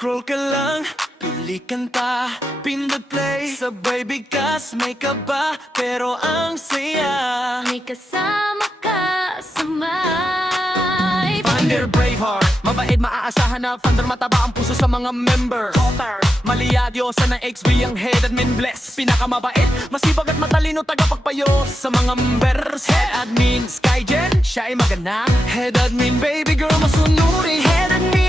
Scroll ka lang, pili kanta, pindot play, sabay bigkas, may kaba, pero ang saya. May kasama ka sa may Thunder Braveheart, mabait maaasahan na Thunder, mataba ang puso sa mga member. Maliadyosa na XB ang head admin bless, pinakamabait, masibag at matalino, tagapagpayo sa mga members. Head admin Skygen, siya ay magana. Head admin baby girl, masunuri. Head admin